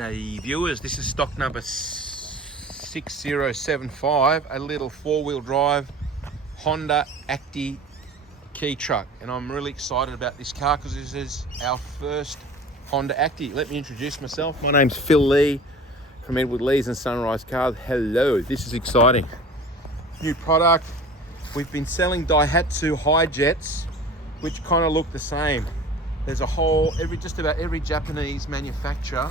G'day viewers, this is stock number 6075, a little four-wheel drive Honda Acti key truck, and I'm really excited about this car because this is our first Honda Acti. Let me introduce myself. My name's Phil Lee from Edward Lee's and SunRIseCars. Hello, this is exciting. New product. We've been selling Daihatsu Hi-Jets, which kind of look the same. There's a whole, just about every Japanese manufacturer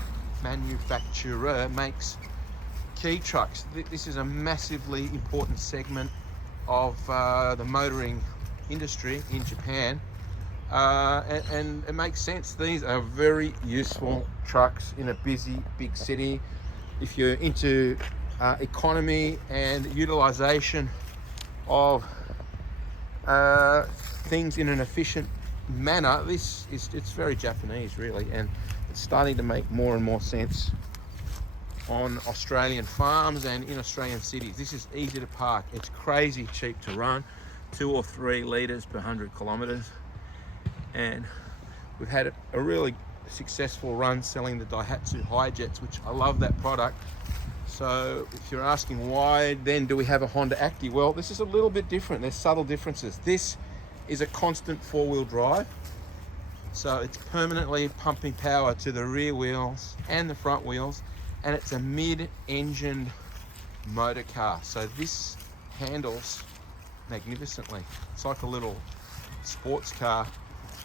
makes key trucks. This is a massively important segment of the motoring industry in Japan, and it makes sense. These are very useful trucks in a busy big city. If you're into economy and utilization of things in an efficient manner, it's very Japanese really, and it's starting to make more and more sense on Australian farms and in Australian cities. This is easy to park. It's crazy cheap to run, 2 or 3 litres per 100 kilometres, and we've had a really successful run selling the Daihatsu Hi-Jets, which I love that product. So if you're asking why then do we have a Honda Acti, well, this is a little bit different. There's subtle differences. This is a constant four-wheel drive, so it's permanently pumping power to the rear wheels and the front wheels, and it's a mid-engined motor car, so this handles magnificently. It's like a little sports car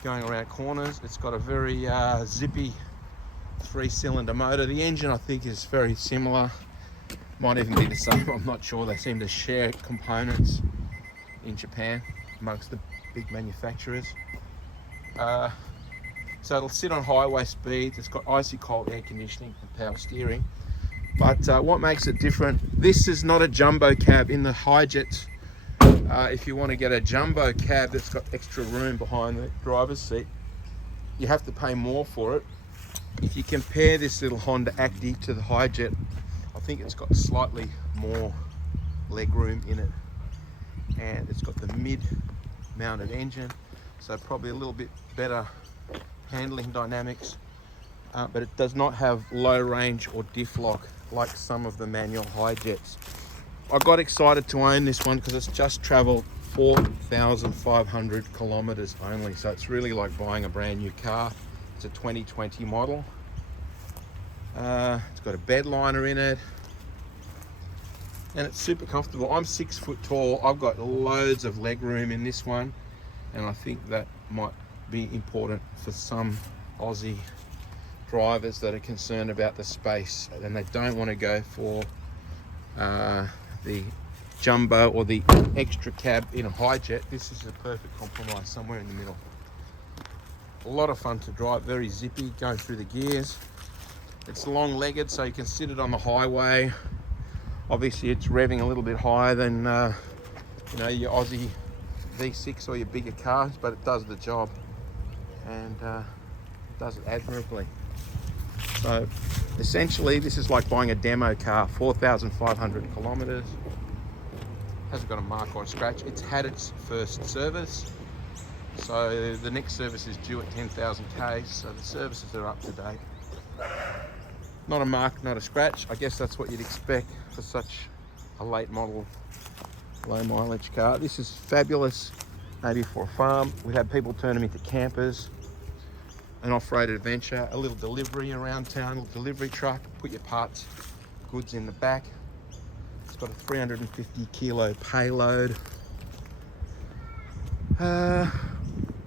going around corners. It's got a very zippy 3-cylinder motor. The engine, I think, is very similar, might even be the same, I'm not sure. They seem to share components in Japan amongst the big manufacturers. So it'll sit on highway speeds. It's got icy cold air conditioning and power steering. But what makes it different, this is not a jumbo cab. In the Hi-Jets, if you want to get a jumbo cab that's got extra room behind the driver's seat, you have to pay more for it. If you compare this little Honda Acti to the Hi-Jet, I think it's got slightly more leg room in it, and it's got the mid-mounted engine, so probably a little bit better handling dynamics, but it does not have low range or diff lock like some of the manual Hi-Jets. I got excited to own this one because it's just traveled 4,500 kilometers only, so it's really like buying a brand new car. It's a 2020 model. It's got a bed liner in it, and it's super comfortable. I'm 6 foot tall. I've got loads of leg room in this one, and I think that might be important for some Aussie drivers that are concerned about the space and they don't want to go for the jumbo or the extra cab in a Hi-Jet. This is a perfect compromise, somewhere in the middle. A lot of fun to drive, very zippy, going through the gears. It's long-legged, so you can sit it on the highway. Obviously it's revving a little bit higher than your Aussie V6 or your bigger cars, but it does the job, and it does it admirably. So essentially this is like buying a demo car, 4,500 kilometers. Hasn't got a mark or a scratch. It's had its first service, so the next service is due at 10,000 Ks, so the services are up to date. Not a mark, not a scratch. I guess that's what you'd expect for such a late model, low mileage car. This is fabulous, maybe for a farm. We've had people turn them into campers, an off-road adventure, a little delivery around town, a little delivery truck, put your parts, goods in the back. It's got a 350 kilo payload. Yeah,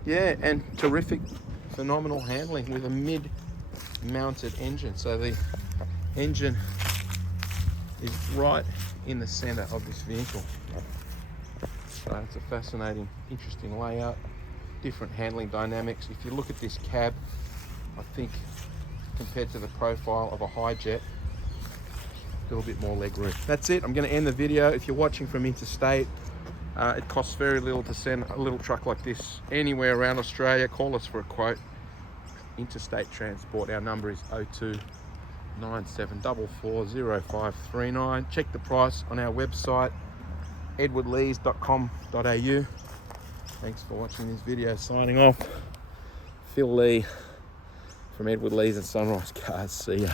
and terrific, phenomenal handling with a mid-mounted engine. So the engine is right in the center of this vehicle. So it's a fascinating, interesting layout, different handling dynamics. If you look at this cab, I think compared to the profile of a Hi-Jet, a little bit more leg room. That's it. I'm going to end the video. If you're watching from interstate, it costs very little to send a little truck like this anywhere around Australia. Call us for a quote. Interstate Transport. Our number is 02 9744 0539. Check the price on our website, edwardlees.com.au. Thanks for watching this video. Signing off, Phil Lee from Edward Lees and Sunrise Cars. See ya.